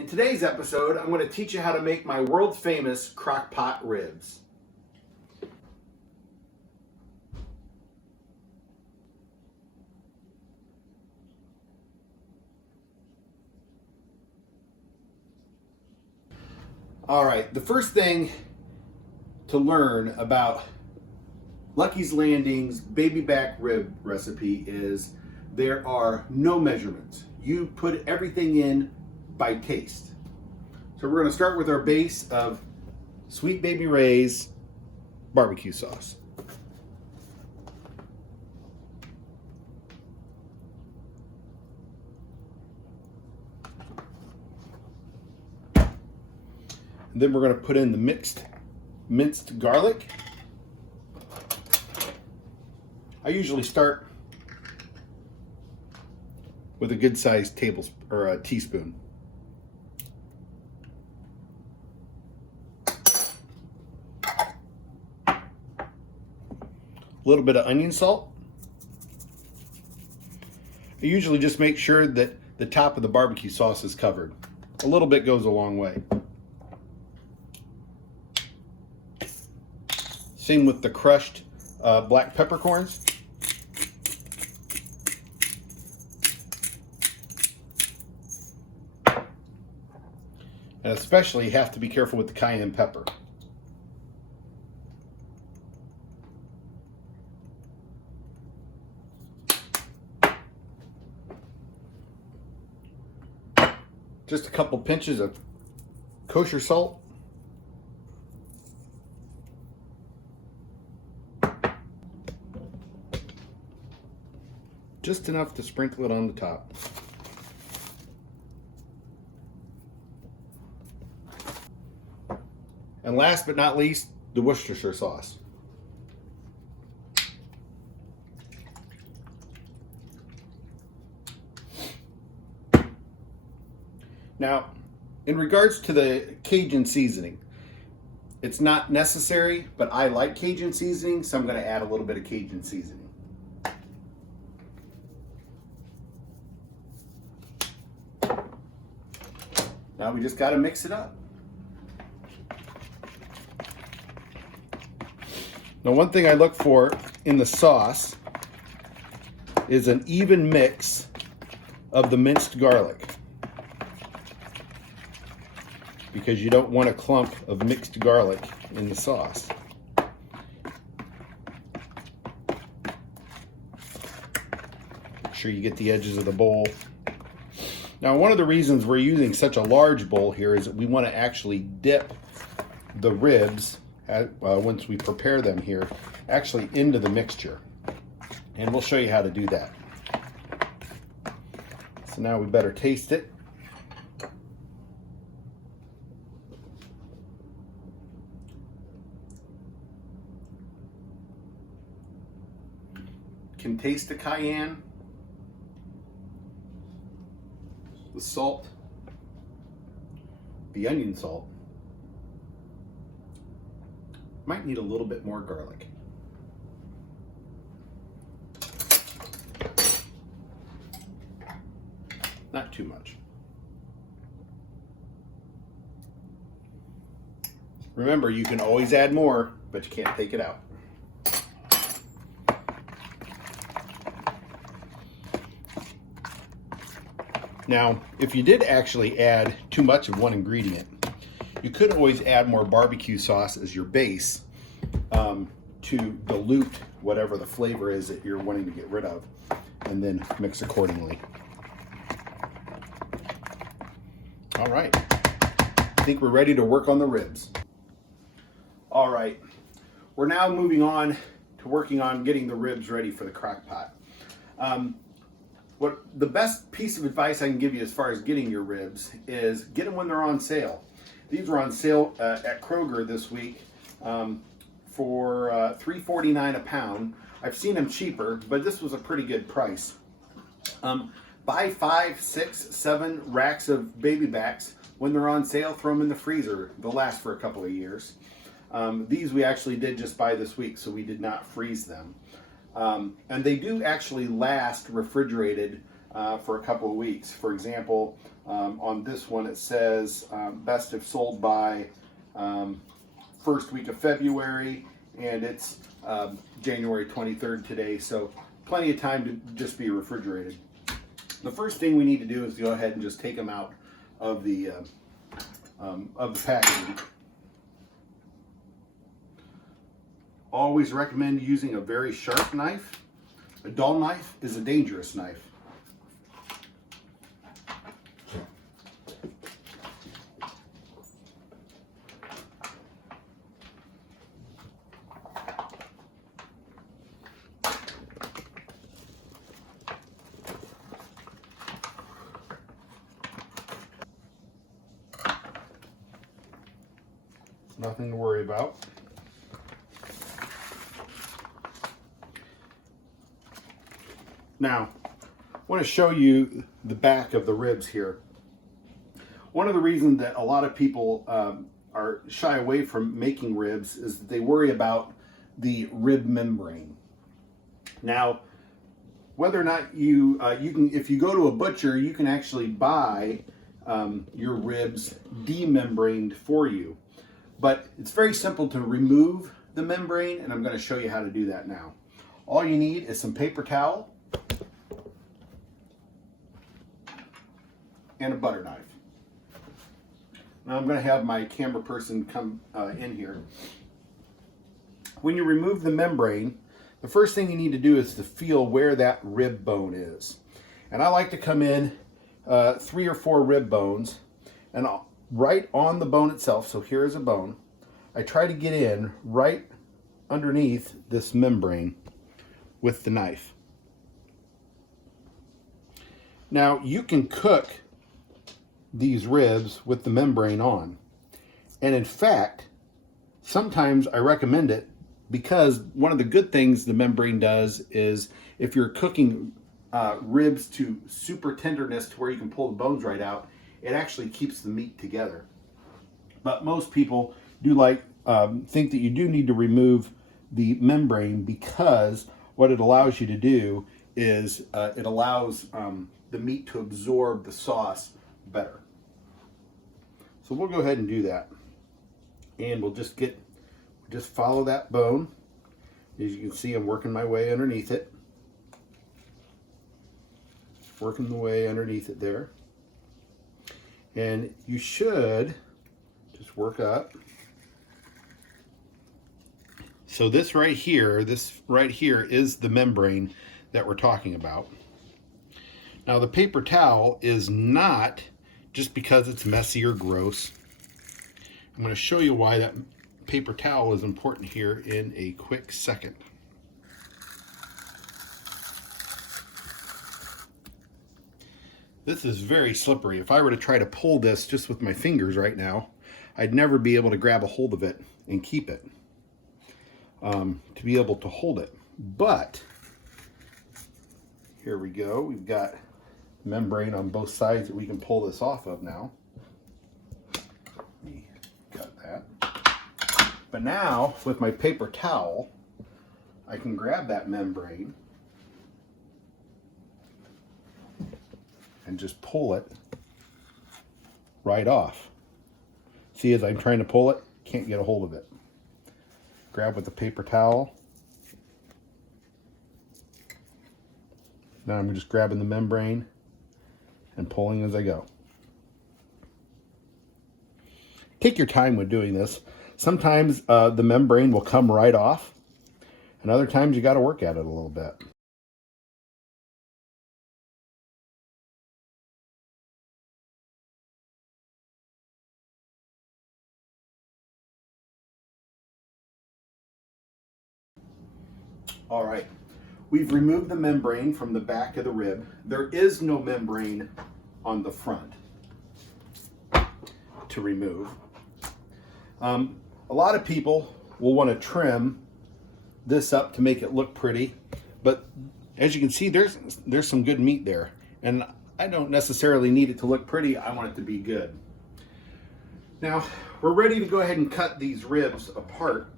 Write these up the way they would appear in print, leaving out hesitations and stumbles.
In today's episode, I'm going to teach you how to make my world famous crock-pot ribs. All right, the first thing to learn about Lucky's Landing's baby back rib recipe is there are no measurements. You put everything in by taste. So we're going to start with our base of Sweet Baby Ray's barbecue sauce. And then we're going to put in the minced garlic. I usually start with a good sized tablespoon or a teaspoon. A little bit of onion salt. I usually just make sure that the top of the barbecue sauce is covered. A little bit goes a long way. Same with the crushed black peppercorns. And especially you have to be careful with the cayenne pepper. Just a couple pinches of kosher salt. Just enough to sprinkle it on the top. And last but not least, the Worcestershire sauce. Now, in regards to the Cajun seasoning, it's not necessary, but I like Cajun seasoning, so I'm going to add a little bit of Cajun seasoning. Now we just got to mix it up. Now, one thing I look for in the sauce is an even mix of the minced garlic, because you don't want a clump of mixed garlic in the sauce. Make sure you get the edges of the bowl. Now, one of the reasons we're using such a large bowl here is that we want to actually dip the ribs, once we prepare them here, actually into the mixture. And we'll show you how to do that. So now we better taste it. Can taste the cayenne, the salt, the onion salt. Might need a little bit more garlic. Not too much. Remember, you can always add more, but you can't take it out. Now, if you did actually add too much of one ingredient, you could always add more barbecue sauce as your base to dilute whatever the flavor is that you're wanting to get rid of, and then mix accordingly. All right, I think we're ready to work on the ribs. All right, we're now moving on to working on getting the ribs ready for the crock pot. What the best piece of advice I can give you as far as getting your ribs is get them when they're on sale. These were on sale at Kroger this week for $3.49 a pound. I've seen them cheaper, but this was a pretty good price. Buy 5, 6, 7 racks of baby backs. When they're on sale, throw them in the freezer. They'll last for a couple of years. These we actually did just buy this week, so we did not freeze them. And they do actually last refrigerated for a couple of weeks. For example, on this one it says best if sold by first week of February, and it's January 23rd today, so plenty of time to just be refrigerated. The first thing we need to do is go ahead and just take them out of the packaging. Always recommend using a very sharp knife. A dull knife is a dangerous knife. Nothing to worry about. Now, I want to show you the back of the ribs here. One of the reasons that a lot of people are shy away from making ribs is that they worry about the rib membrane. Now, whether or not you can, if you go to a butcher, you can actually buy your ribs demembraned for you. But it's very simple to remove the membrane, and I'm going to show you how to do that now. All you need is some paper towel and a butter knife. Now I'm going to have my camera person come in here. When you remove the membrane, the first thing you need to do is to feel where that rib bone is. And I like to come in 3 or 4 rib bones, and right on the bone itself, so here is a bone, I try to get in right underneath this membrane with the knife. Now you can cook these ribs with the membrane on, and in fact sometimes I recommend it, because one of the good things the membrane does is if you're cooking ribs to super tenderness to where you can pull the bones right out, it actually keeps the meat together. But most people do think that you do need to remove the membrane, because what it allows you to do is it allows the meat to absorb the sauce better. So we'll go ahead and do that, and we'll just follow that bone. As you can see, I'm working my way underneath it, working the way underneath it there. And you should just work up. So this right here is the membrane that we're talking about. Now the paper towel is not just because it's messy or gross. I'm going to show you why that paper towel is important here in a quick second. This is very slippery. If I were to try to pull this just with my fingers right now, I'd never be able to grab a hold of it and keep it, to be able to hold it. But here we go. We've got membrane on both sides that we can pull this off of now. Let me cut that. But now with my paper towel, I can grab that membrane and just pull it right off. See, as I'm trying to pull it, can't get a hold of it. Grab with the paper towel. Now I'm just grabbing the membrane and pulling as I go. Take your time with doing this. Sometimes the membrane will come right off, and other times you got to work at it a little bit. All right, we've removed the membrane from the back of the rib. There is no membrane on the front to remove. A lot of people will want to trim this up to make it look pretty, but as you can see, there's some good meat there, and I don't necessarily need it to look pretty. I want it to be good. Now we're ready to go ahead and cut these ribs apart,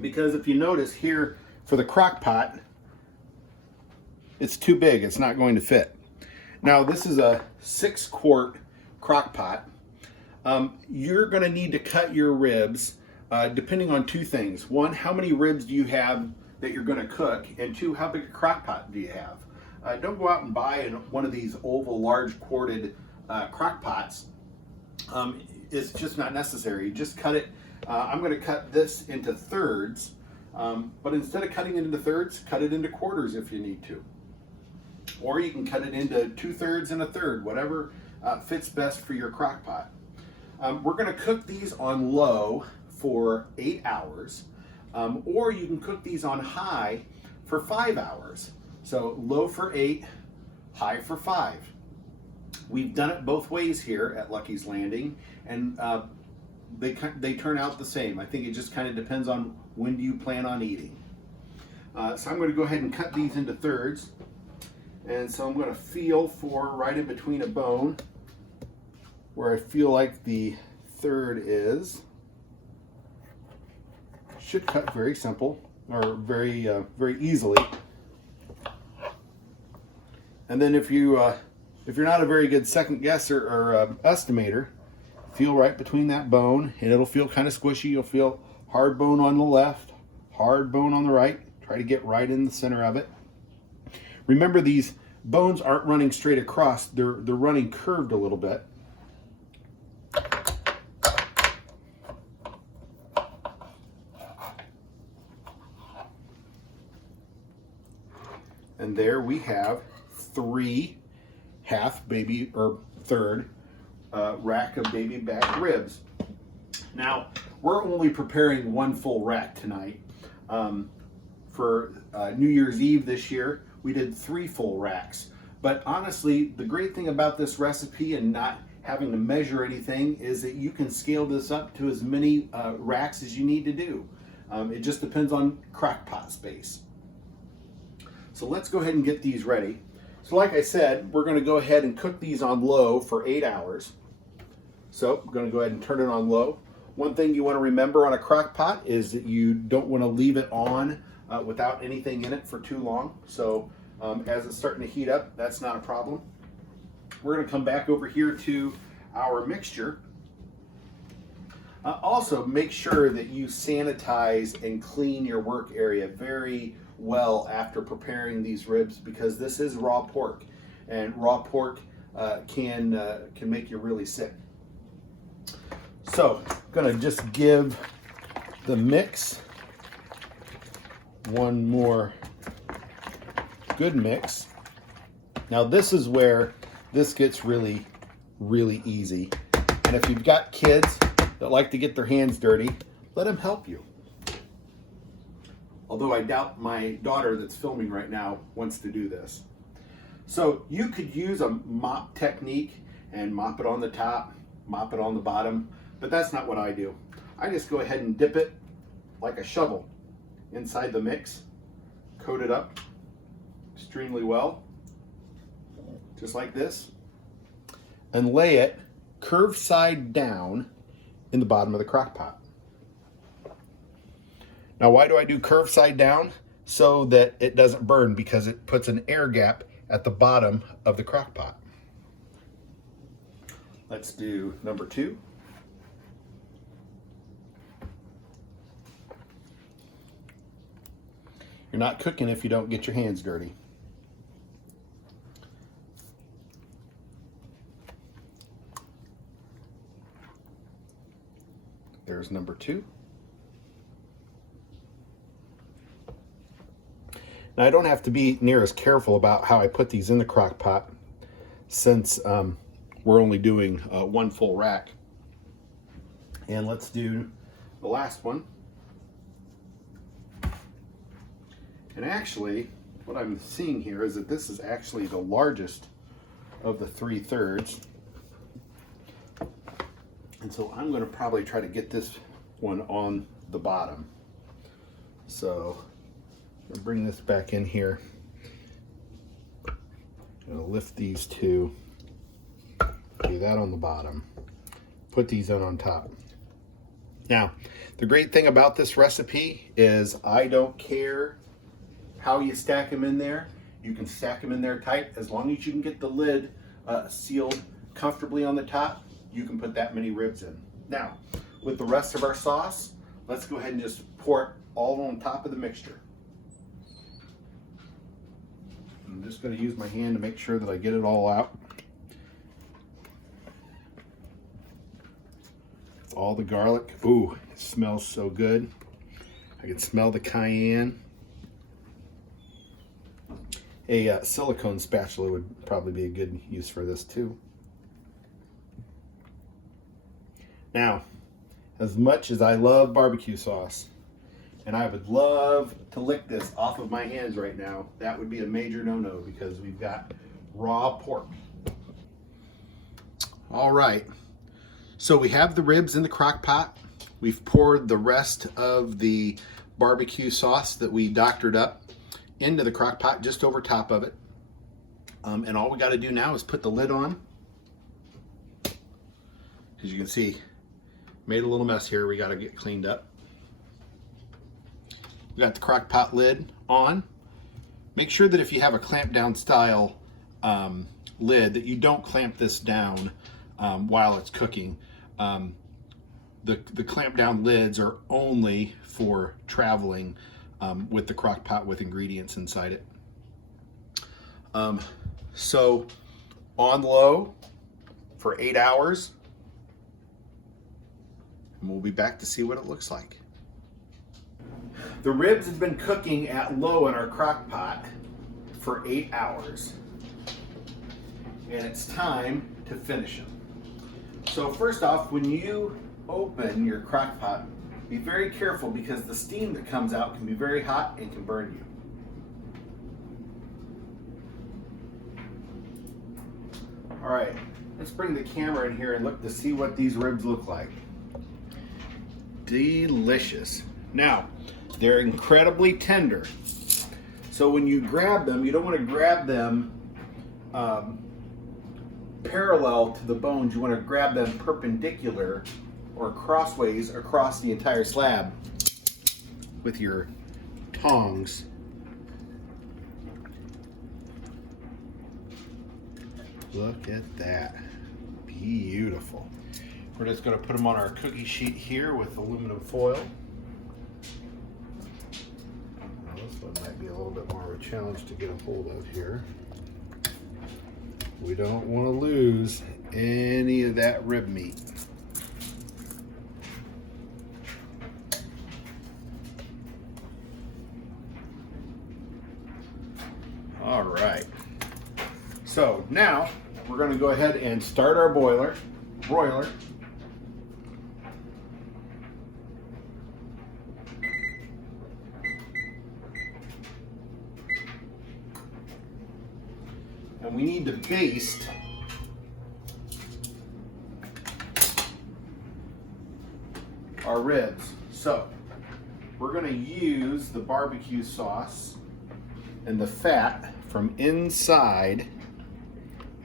because if you notice here, for the crock pot, it's too big. It's not going to fit. Now this is a 6-quart crock pot. You're going to need to cut your ribs depending on 2 things. 1, how many ribs do you have that you're going to cook? And 2, how big a crock pot do you have? Don't go out and buy one of these oval large quarted crock pots. It's just not necessary. Just cut it. I'm going to cut this into thirds, but instead of cutting it into thirds, cut it into quarters if you need to. Or you can cut it into 2/3 and 1/3, whatever fits best for your crock pot. We're going to cook these on low for 8 hours, or you can cook these on high for 5 hours. So low for 8, high for 5. We've done it both ways here at Luckey's Landing, and they turn out the same. I think it just kind of depends on when do you plan on eating. So I'm going to go ahead and cut these into thirds. And so I'm going to feel for right in between a bone where I feel like the third is. Should cut very simple, or very easily. And then if you're not a very good second guesser or estimator, feel right between that bone, and it'll feel kind of squishy. You'll feel hard bone on the left, hard bone on the right. Try to get right in the center of it. Remember, these bones aren't running straight across, they're running curved a little bit. And there we have 3 half baby or third rack of baby back ribs. Now, we're only preparing 1 full rack tonight. For New Year's Eve this year, we did 3 full racks. But honestly, the great thing about this recipe and not having to measure anything is that you can scale this up to as many racks as you need to do. It just depends on crock pot space. So let's go ahead and get these ready. So like I said, we're going to go ahead and cook these on low for 8 hours. So I'm going to go ahead and turn it on low. One thing you want to remember on a crock pot is that you don't want to leave it on without anything in it for too long. So as it's starting to heat up, that's not a problem. We're going to come back over here to our mixture. Also, make sure that you sanitize and clean your work area very well after preparing these ribs, because this is raw pork, and raw pork can make you really sick. So I'm going to just give the mix one more good mix. Now this is where this gets really, really easy. And if you've got kids that like to get their hands dirty, let them help you. Although I doubt my daughter that's filming right now wants to do this. So you could use a mop technique and mop it on the top, mop it on the bottom, but that's not what I do. I just go ahead and dip it like a shovel inside the mix, coat it up extremely well, just like this, and lay it curved side down in the bottom of the crock pot. Now, why do I do curved side down? So that it doesn't burn, because it puts an air gap at the bottom of the crock pot. Let's do number 2. You're not cooking if you don't get your hands dirty. There's number 2. Now I don't have to be near as careful about how I put these in the crock pot, since we're only doing 1 full rack. And let's do the last one. And actually, what I'm seeing here is that this is actually the largest of the 3/3. And so I'm going to probably try to get this one on the bottom. So I'll bring this back in here. I'm going to lift these 2, do that on the bottom, put these on top. Now, the great thing about this recipe is I don't care how you stack them in there. You can stack them in there tight. As long as you can get the lid sealed comfortably on the top, you can put that many ribs in. Now, with the rest of our sauce, let's go ahead and just pour it all on top of the mixture. I'm just going to use my hand to make sure that I get it all out. All the garlic. Ooh, it smells so good. I can smell the cayenne. A silicone spatula would probably be a good use for this too. Now, as much as I love barbecue sauce, and I would love to lick this off of my hands right now, that would be a major no-no because we've got raw pork. All right, so we have the ribs in the crock pot. We've poured the rest of the barbecue sauce that we doctored up into the crock pot just over top of it. And all we got to do now is put the lid on. As you can see, made a little mess here. We got to get cleaned up. We got the crock pot lid on. Make sure that if you have a clamp down style lid that you don't clamp this down while it's cooking. The clamp down lids are only for traveling with the crock pot with ingredients inside it. So on low for 8 hours, and we'll be back to see what it looks like. The ribs have been cooking at low in our crock pot for 8 hours, and it's time to finish them. So first off, when you open your crock pot, be very careful because the steam that comes out can be very hot and can burn you. All right, let's bring the camera in here and look to see what these ribs look like. Delicious. Now, they're incredibly tender. So when you grab them, you don't want to grab them parallel to the bones. You want to grab them perpendicular or crossways across the entire slab with your tongs. Look at that. Beautiful. We're just going to put them on our cookie sheet here with aluminum foil. Now, this one might be a little bit more of a challenge to get a hold of here. We don't want to lose any of that rib meat. All right. So now we're going to go ahead and start our broiler. And we need to baste our ribs. So we're going to use the barbecue sauce and the fat from inside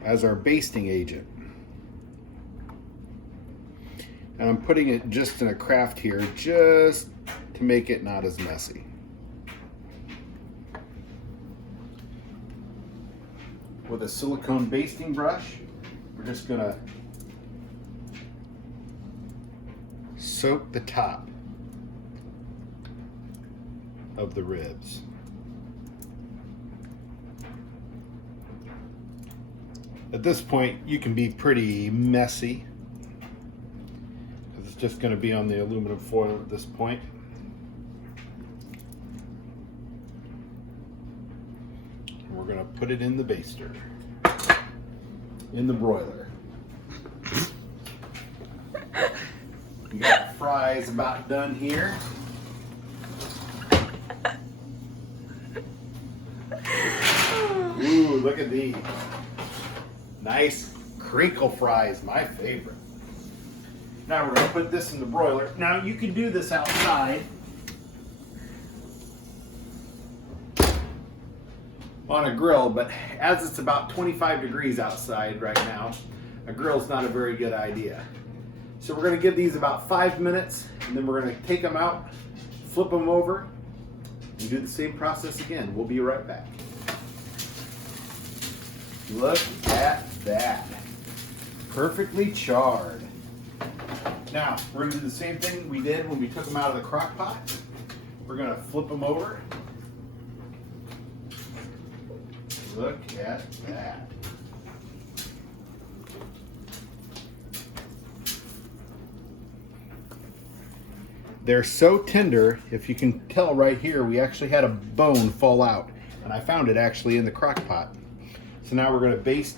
as our basting agent. And I'm putting it just in a craft here just to make it not as messy. With a silicone basting brush, we're just gonna soak the top of the ribs. At this point, you can be pretty messy because it's just going to be on the aluminum foil at this point. And we're going to put it in the baster, in the broiler. We got fries about done here. Ooh, look at these. Nice crinkle fries, my favorite. Now we're going to put this in the broiler. Now you can do this outside on a grill, but as it's about 25 degrees outside right now, a grill's not a very good idea. So we're going to give these about 5 minutes, and then we're going to take them out, flip them over, and do the same process again. We'll be right back. Look at that. Perfectly charred. Now, we're going to do the same thing we did when we took them out of the crock pot. We're going to flip them over. Look at that. They're so tender, if you can tell right here, we actually had a bone fall out. And I found it actually in the crock pot. So now we're going to baste it.